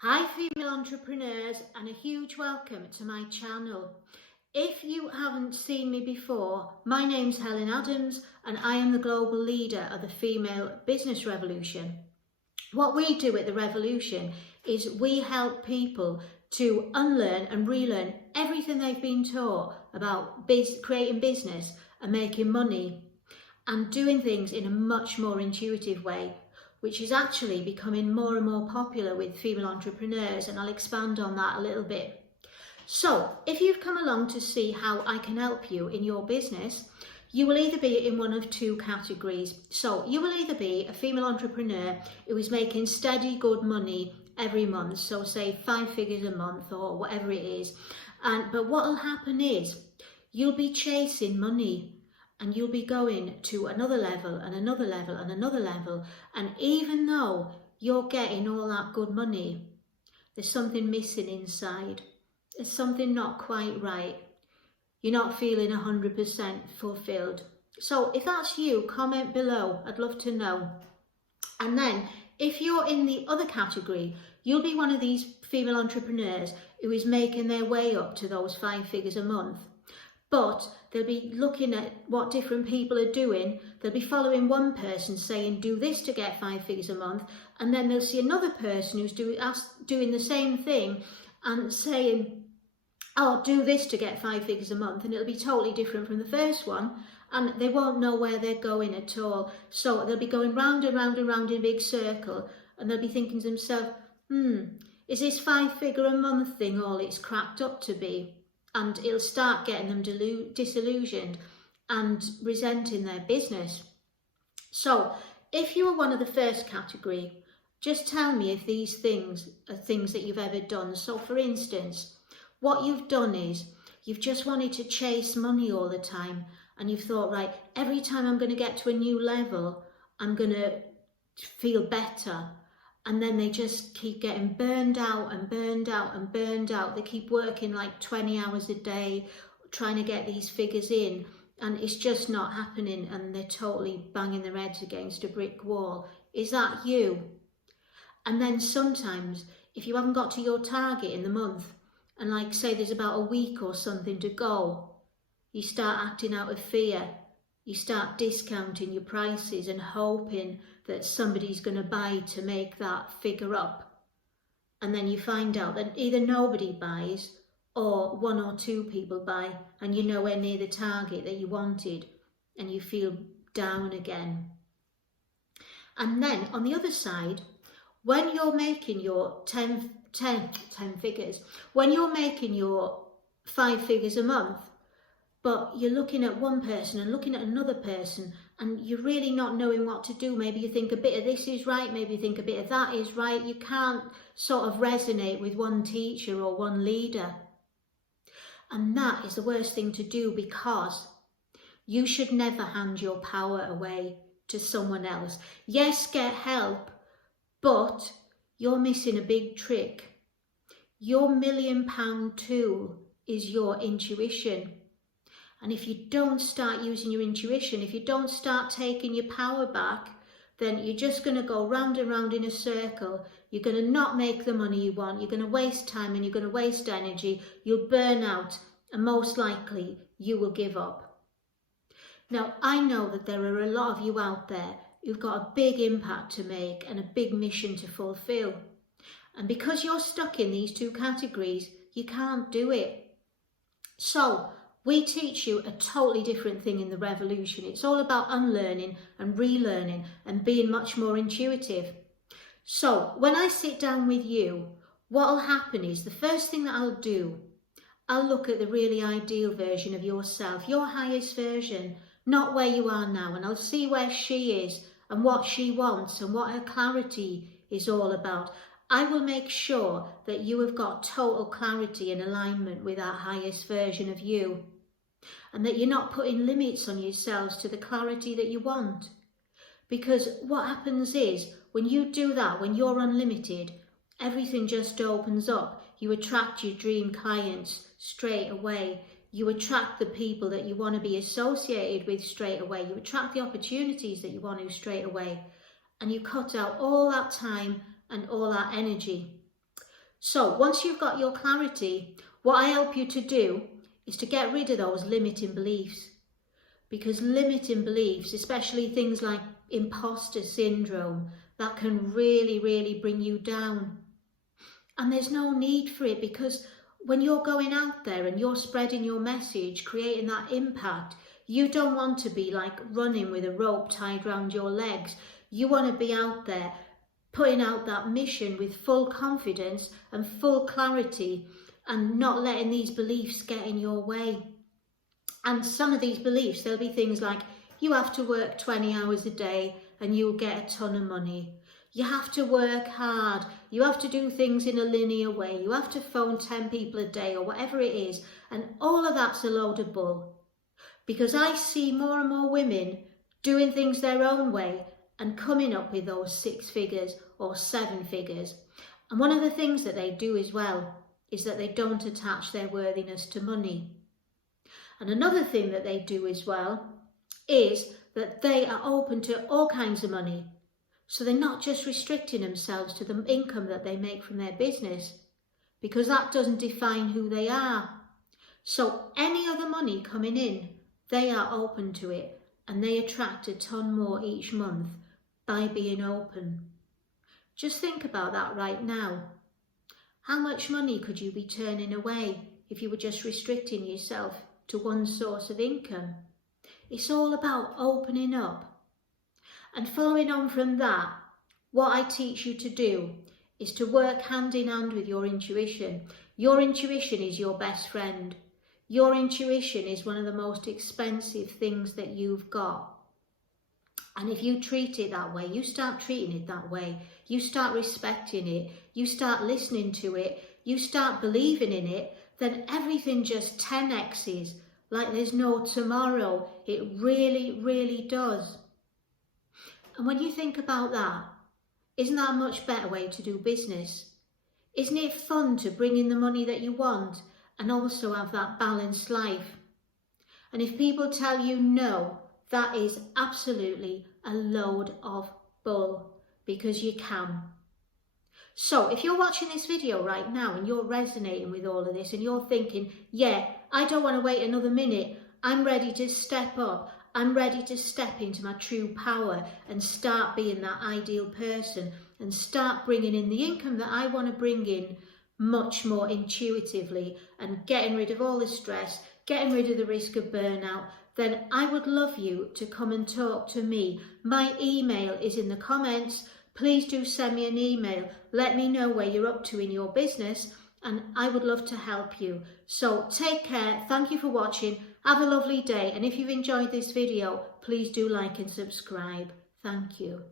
Hi female entrepreneurs, and a huge welcome to my channel. If you haven't seen me before, my name's Helen Adams and I am the global leader of the Female Business Revolution. What we do at the Revolution is we help people to unlearn and relearn everything they've been taught about creating business and making money and doing things in a much more intuitive way, which is actually becoming more and more popular with female entrepreneurs, and I'll expand on that a little bit. So if you've come along to see how I can help you in your business, you will either be in one of two categories. So you will either be a female entrepreneur who is making steady good money every month, so say 5 figures a month or whatever it is, but what will happen is you'll be chasing money and you'll be going to another level and another level and another level, and even though you're getting all that good money, there's something missing inside. There's something not quite right. You're not feeling 100% fulfilled. So if that's you, comment below. I'd love to know. And then if you're in the other category, you'll be one of these female entrepreneurs who is making their way up to those 5 figures a month. But they'll be looking at what different people are doing. They'll be following one person saying, do this to get 5 figures a month. And then they'll see another person who's doing the same thing and saying, oh, do this to get 5 figures a month. And it'll be totally different from the first one. And they won't know where they're going at all. So they'll be going round and round and round in a big circle. And they'll be thinking to themselves, is this 5 figure a month thing all it's cracked up to be? And it'll start getting them disillusioned and resenting their business. So if you are one of the first category, just tell me if these things are things that you've ever done. So for instance, what you've done is you've just wanted to chase money all the time, and you've thought, right, every time I'm going to get to a new level, I'm going to feel better. And then they just keep getting burned out and burned out and burned out. They keep working like 20 hours a day, trying to get these figures in, and it's just not happening, and they're totally banging their heads against a brick wall. Is that you? And then sometimes, if you haven't got to your target in the month, and like say there's about a week or something to go, you start acting out of fear. You start discounting your prices and hoping that somebody's going to buy to make that figure up. And then you find out that either nobody buys or 1 or 2 people buy, and you're nowhere near the target that you wanted, and you feel down again. And then on the other side, when you're making your 10 figures, when you're making your 5 figures a month, but you're looking at one person and looking at another person, and you're really not knowing what to do. Maybe you think a bit of this is right, maybe you think a bit of that is right. You can't sort of resonate with one teacher or one leader. And that is the worst thing to do, because you should never hand your power away to someone else. Yes, get help, but you're missing a big trick. Your £1 million tool is your intuition. And if you don't start using your intuition, if you don't start taking your power back, then you're just going to go round and round in a circle. You're going to not make the money you want. You're going to waste time and you're going to waste energy. You'll burn out, and most likely you will give up. Now, I know that there are a lot of you out there who've got a big impact to make and a big mission to fulfill. And because you're stuck in these two categories, you can't do it. So we teach you a totally different thing in the Revolution. It's all about unlearning and relearning and being much more intuitive. So when I sit down with you, what will happen is the first thing that I'll do, I'll look at the really ideal version of yourself, your highest version, not where you are now, and I'll see where she is and what she wants and what her clarity is all about. I will make sure that you have got total clarity and alignment with that highest version of you, and that you're not putting limits on yourselves to the clarity that you want. Because what happens is, when you do that, when you're unlimited, everything just opens up. You attract your dream clients straight away. You attract the people that you want to be associated with straight away. You attract the opportunities that you want to straight away. And you cut out all that time and all that energy. So once you've got your clarity, what I help you to do is to get rid of those limiting beliefs. Because limiting beliefs, especially things like imposter syndrome, that can really, really bring you down. And there's no need for it, because when you're going out there and you're spreading your message, creating that impact, you don't want to be like running with a rope tied around your legs. You want to be out there putting out that mission with full confidence and full clarity, and not letting these beliefs get in your way. And some of these beliefs, there'll be things like, you have to work 20 hours a day and you'll get a ton of money. You have to work hard. You have to do things in a linear way. You have to phone 10 people a day, or whatever it is. And all of that's a load of bull. Because I see more and more women doing things their own way and coming up with those 6 figures or 7 figures. And one of the things that they do as well is that they don't attach their worthiness to money. And another thing that they do as well is that they are open to all kinds of money. So they're not just restricting themselves to the income that they make from their business, because that doesn't define who they are. So any other money coming in, they are open to it, and they attract a ton more each month by being open. Just think about that right now. How much money could you be turning away if you were just restricting yourself to one source of income? It's all about opening up. And following on from that, what I teach you to do is to work hand in hand with your intuition. Your intuition is your best friend. Your intuition is one of the most expensive things that you've got. And if you treat it that way, you start treating it that way, you start respecting it, you start listening to it, you start believing in it, then everything just 10x's like there's no tomorrow. It really, really does. And when you think about that, isn't that a much better way to do business? Isn't it fun to bring in the money that you want and also have that balanced life? And if people tell you no, that is absolutely a load of bull, because you can. So if you're watching this video right now and you're resonating with all of this and you're thinking, yeah, I don't want to wait another minute, I'm ready to step up, I'm ready to step into my true power and start being that ideal person and start bringing in the income that I want to bring in much more intuitively, and getting rid of all the stress, getting rid of the risk of burnout, then I would love you to come and talk to me. My email is in the comments. Please do send me an email. Let me know where you're up to in your business, and I would love to help you. So take care. Thank you for watching. Have a lovely day. And if you've enjoyed this video, please do like and subscribe. Thank you.